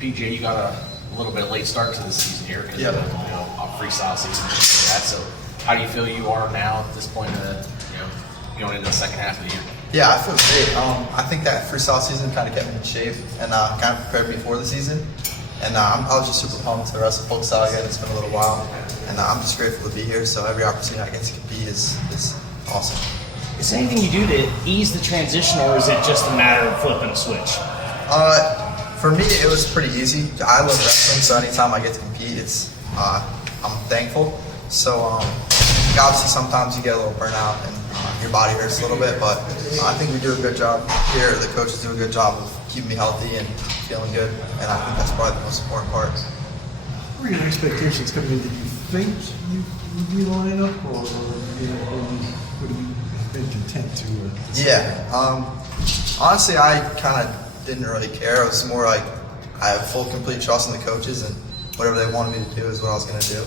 PJ, you got a little bit late start to the season here because of a freestyle season and things like that. So how do you feel you are now at this point, going into the second half of the year? Yeah, I feel great. I think that freestyle season kind of kept me in shape and kind of prepared me for the season. And I was just super pumped to wrestle folk style again. It's been a little while, and I'm just grateful to be here. So every opportunity I get to compete is awesome. Is there anything you do to ease the transition, or is it just a matter of flipping a switch? For me, it was pretty easy. I love wrestling, so anytime I get to compete, I'm thankful. So obviously sometimes you get a little burnout and your body hurts a little bit, but I think we do a good job here. The coaches do a good job of keeping me healthy and feeling good, and I think that's probably the most important part. What were your expectations coming in? Did you think you would be the lineup, or would you have been content to? Honestly, I kind of didn't really care. It was more like I have full, complete trust in the coaches, and whatever they wanted me to do is what I was going to do.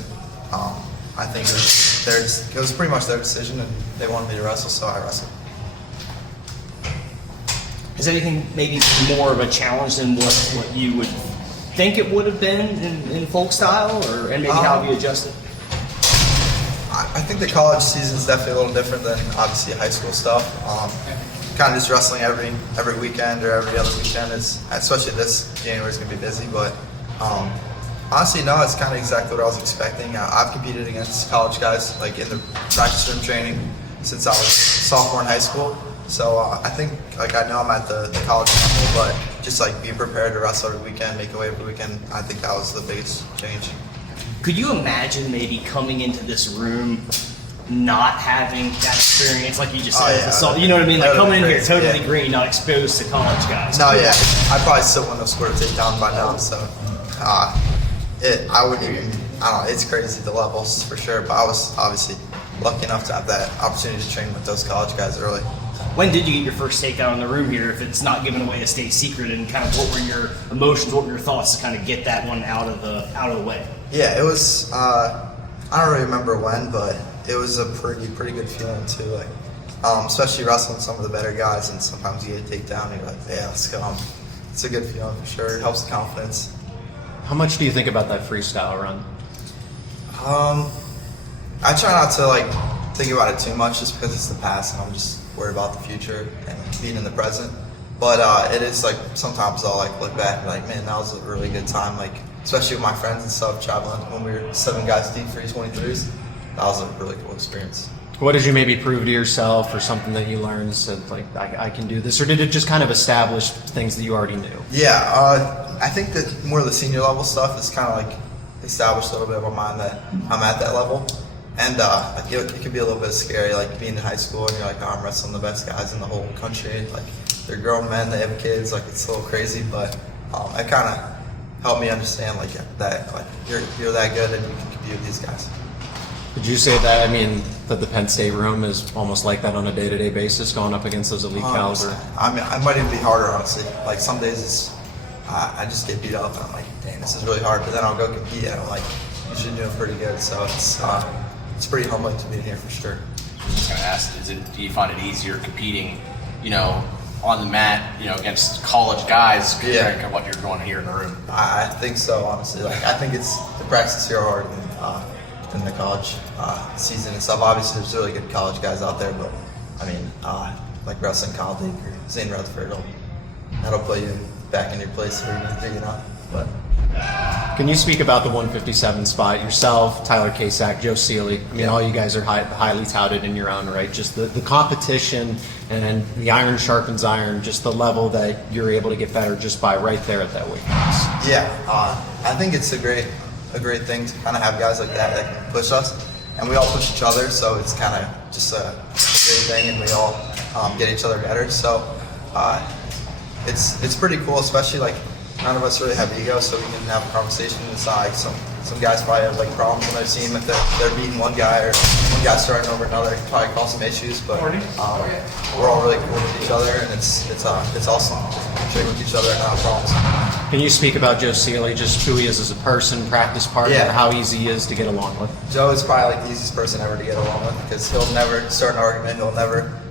I think it was pretty much their decision, and they wanted me to wrestle, so I wrestled. Is anything maybe more of a challenge than what you would think it would have been in folk style, and maybe how have you adjusted? I think the college season is definitely a little different than obviously high school stuff. Kind of just wrestling every weekend or every other weekend especially this January is going to be busy. But honestly, no, it's kind of exactly what I was expecting. I've competed against college guys like in the practice room training since I was a sophomore in high school. So I think I know I'm at the college level, but just being prepared to wrestle every weekend, make a way every weekend, I think that was the biggest change. Could you imagine maybe coming into this room not having that experience, like you just said? You know what I mean? Like coming in here totally green, not exposed to college guys. No, yeah. I probably still wouldn't have scored a takedown by now, so I wouldn't even, I don't know, it's crazy the levels for sure, but I was obviously lucky enough to have that opportunity to train with those college guys early. When did you get your first takedown in the room here, if it's not giving away a state secret, and kind of what were your emotions, what were your thoughts to kind of get that one out of the way? Yeah, it was, I don't really remember when, but it was a pretty good feeling too, especially wrestling some of the better guys, and sometimes you get a takedown and you're like, yeah, let's go. It's a good feeling for sure. It helps the confidence. How much do you think about that freestyle run? I try not to think about it too much just because it's the past and I'm just worried about the future and being in the present. But it is sometimes I'll look back and be like, man, that was a really good time. Especially with my friends and stuff, traveling when we were 7 guys deep for E23s. That was a really cool experience. What did you maybe prove to yourself, or something that you learned and said, I can do this? Or did it just kind of establish things that you already knew? Yeah, I think that more of the senior level stuff is kind of established a little bit in my mind that I'm at that level. And it can be a little bit scary, being in high school and you're like, oh, I'm wrestling the best guys in the whole country. They're grown men, they have kids, it's a little crazy, but it kind of helped me understand that you're that good and you can compete with these guys. Would you say that, that the Penn State room is almost like that on a day-to-day basis, going up against those elite caliber? I might even be harder, honestly. Some days I just get beat up and I'm like, dang, this is really hard. But then I'll go compete and I'm usually doing pretty good. So it's pretty humbling to be in here for sure. I was going to ask, do you find it easier competing, on the mat, against college guys compared to what you're doing here in the room? I think so, honestly. I think it's the practice here harder than the college season and stuff. Obviously, there's really good college guys out there, but wrestling Pilutik or Zane Rutgers, that'll put you back in your place where you need to get up. But can you speak about the 157 spot? Yourself, Tyler Kasak, Joe Seeley. All you guys are highly touted in your own right. Just the competition and the iron sharpens iron. Just the level that you're able to get better just by right there at that weight class. Yeah, I think it's a great thing to kind of have guys like that can push us, and we all push each other. So it's kind of just a great thing, and we all get each other better. So it's pretty cool, especially none of us really have ego, so we can have a conversation and decide. Some guys probably have problems when they see them if they're beating one guy or one guy starting over another. It can probably cause some issues, but we're all really cool with each other, and it's awesome sharing with each other and not have problems. Can you speak about Joe Seeley, just who he is as a person, practice partner, how easy he is to get along with? Joe is probably the easiest person ever to get along with because he'll never start an argument.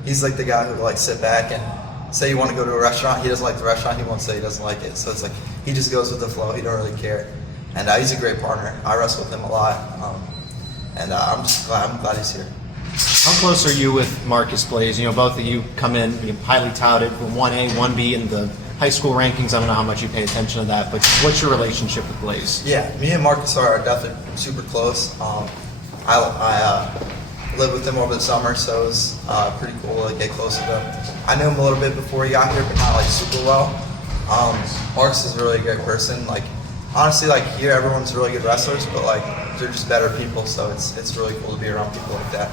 He's the guy who will sit back and say you want to go to a restaurant, he doesn't like the restaurant, he won't say he doesn't like it. So it's like he just goes with the flow. He don't really care, and he's a great partner. I wrestle with him a lot, and I'm glad he's here. How close are you with Marcus Blaze? You know, both of you come in highly touted from 1A, 1B in the high school rankings. I don't know how much you pay attention to that, but what's your relationship with Blaze? Yeah, me and Marcus are definitely super close. I lived with him over the summer, so it was pretty cool to get close to him. I knew him a little bit before he got here, but not like super well. Marcus is a really great person. Like honestly, like here everyone's really good wrestlers, but like they're just better people. So it's really cool to be around people like that.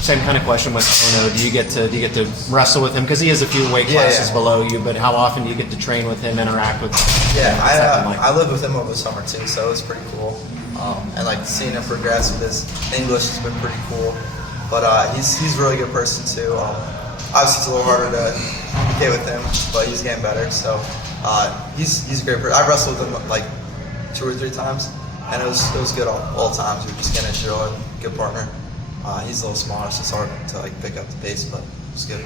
Same kind of question with Ono. Do you get to wrestle with him because he has a few weight classes below you? But how often do you get to train with him, interact with him? Yeah, I lived with him over the summer too, so it was pretty cool. And like seeing him progress with his English has been pretty cool. But he's a really good person too. Obviously, it's a little harder to communicate with him, but he's getting better. So he's a great person. I wrestled with him like 2 or 3 times, and it was good all times. We were just getting into it. Good partner. He's a little smaller, so it's hard to like pick up the pace, but it's good.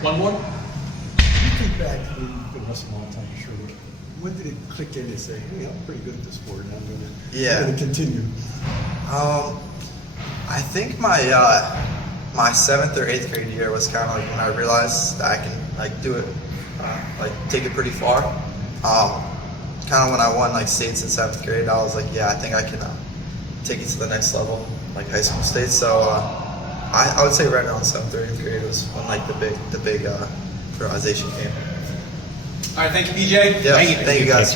One more. You think back, you've been wrestling a long time, I'm sure. When did it click in and say, hey, I'm pretty good at this sport, and I'm going to continue? I think my 7th or 8th grade year was kind of like when I realized that I can like do it, like take it pretty far. Kind of when I won like states in 7th grade, I was like, yeah, I think I can take it to the next level, like high school states. So I would say right around 7th or 8th grade was when like the big realization came. All right, thank you, BJ. Yeah, thank you guys.